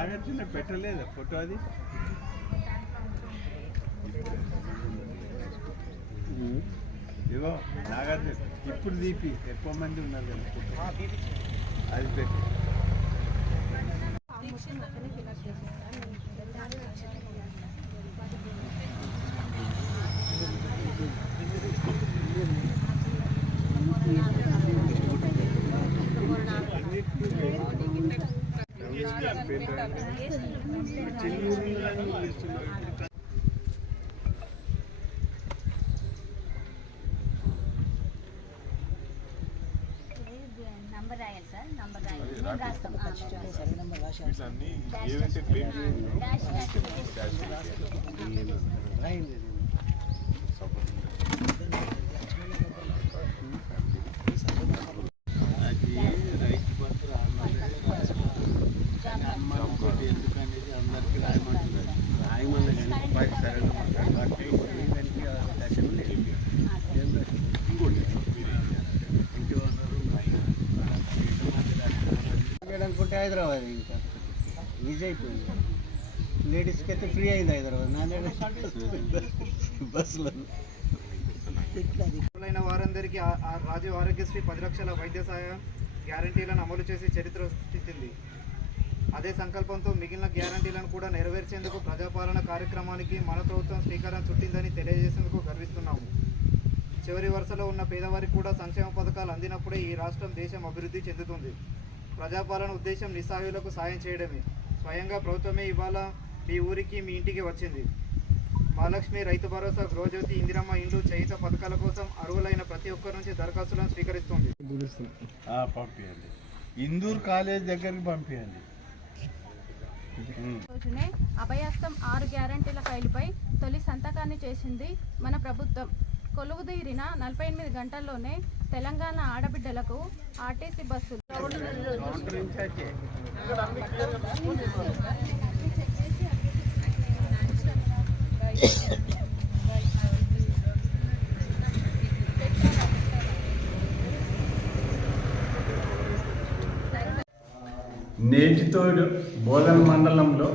నాగార్జున పెట్టలేదు ఫోటో అది. ఇగో నాగార్జున ఇప్పుడు దీపి ఎక్కువ మంది ఉన్నారు కదా ఫోటో అది పెట్టి. నంబర్ రాయాలి సార్, నంబర్ రాయాలి. రాస్తాం. ఎందుకనేది అందరికీ రాయమంటున్నారు. రాయమన్నా కానీ పైకి సరైన అనుకుంటే హైదరాబాద్ ఇంకా ఈజీ అయిపోయింది. లేడీస్కి అయితే ఫ్రీ అయింది హైదరాబాద్ బస్సులో. వారందరికీ రాజీవ్ ఆరోగ్యశ్రీ 10 లక్షల వైద్య సహాయం గ్యారంటీలను అమలు చేసి చరిత్ర సృష్టించింది. అదే సంకల్పంతో మిగిలిన గ్యారంటీలను కూడా నెరవేర్చేందుకు ప్రజాపాలన కార్యక్రమానికి మన ప్రభుత్వం శ్రీకారం చుట్టిందని తెలియజేసేందుకు గర్విస్తున్నాము. చివరి వరుసలో ఉన్న పేదవారికి కూడా సంక్షేమ పథకాలు అందినప్పుడే ఈ రాష్ట్రం దేశం అభివృద్ధి చెందుతుంది. ప్రజాపాలన ఉద్దేశం నిస్సహాయులకు సాయం చేయడమే. స్వయంగా ప్రభుత్వమే ఇవాళ మీ ఊరికి, మీ ఇంటికి వచ్చింది. మహాలక్ష్మి, రైతు భరోసా, గృహజ్యోతి, ఇందిరమ్మ ఇండ్లు, చేయుత పథకాల కోసం అర్హులైన ప్రతి ఒక్కరి నుంచి దరఖాస్తులను స్వీకరిస్తుంది. పంపించండి, ఇందూరు కాలేజ్ దగ్గరికి పంపించండి. రోజునే అభయహస్తం 6 గ్యారంటీల ఫైలుపై తొలి సంతకాన్ని చేసింది మన ప్రభుత్వం. కొలువుదీరిన 48 గంటల్లోనే తెలంగాణ ఆడబిడ్డలకు ఆర్టీసీ బస్సులు నేటితో బోధన మండలంలో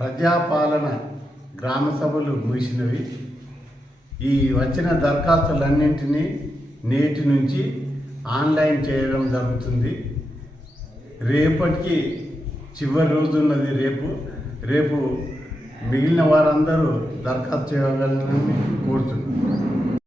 ప్రజాపాలన గ్రామ సభలు ముగిసినవి. ఈ వచ్చిన దరఖాస్తులన్నింటినీ నేటి నుంచి ఆన్లైన్ చేయడం జరుగుతుంది. రేపటికి చివరి రోజు ఉన్నది. రేపు మిగిలిన వారందరూ దరఖాస్తు చేయగలరని కోరుతున్నాను.